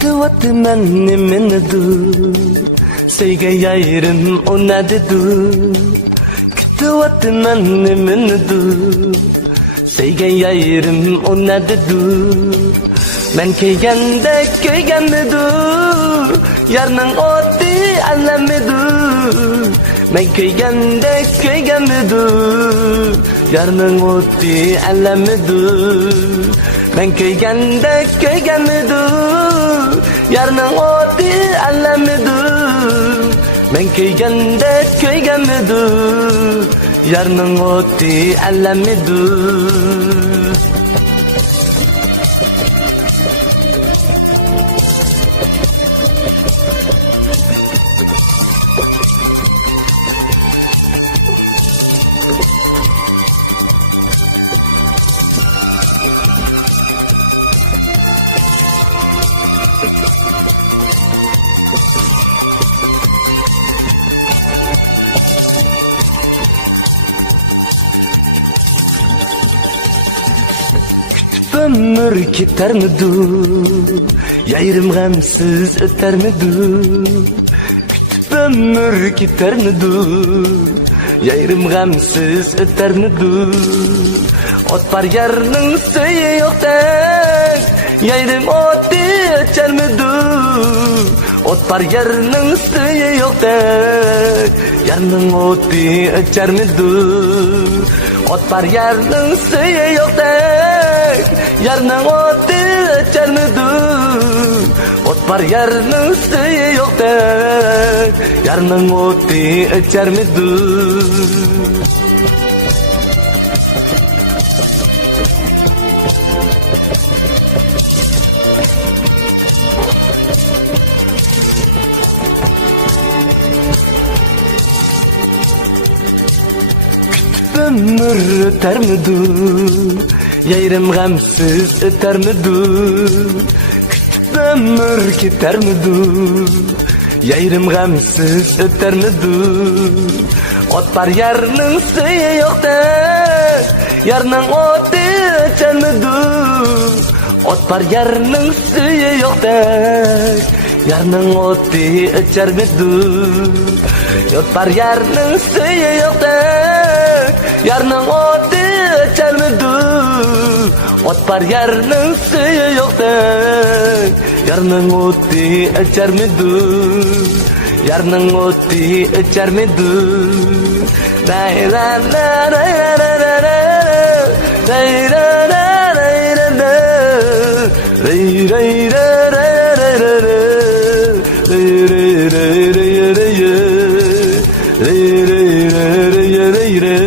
Tıvatı mennimindu Seyge yayrım onadıdu Tıvatı mennimindu Seyge yayrım onadıdu Men keygende köygenmidu Yarның oti anlamidu Men keygende köygenmidu Yarның oti anlamidu Men köygende köygenmidu Yarның oti anlamidu Men köygende köygenmidu Yarның oti anlamidu Ömür gider midu Yayrım gamsız öter midu Kütüp ömür gider midu Yayrım gamsız öter midu Ot var yarның söyü yok tek Yayrım oti öter midu Ot var yarның söyü yok tek Yarның oti öter midu Ot var yarның söyü yok tek Yarның oti ötermidu Ot var yarның söyü yok tek Yarның oti ötermidu Ömür ötermidu Yayrım gamsız ötermidu Kütüp ömür gidermidu Yayrım gamsız ötermidu Ot var yarның söyü yok tek Yarның oti ötermidu Ot var yarның söyü yok tek Yarның oti ötermidu Ot var yarның söyü yok tek Yarның oti ötermidu Ot var yarның söyü yok tek Yarның oti ötermidu Yarның oti ötermidu Ray ra ra ra ra ra ra Ray ra ra ra ra ra Ray ray ra ra ra ra ra Ray ray ray ray ray Ray ray ray ray ray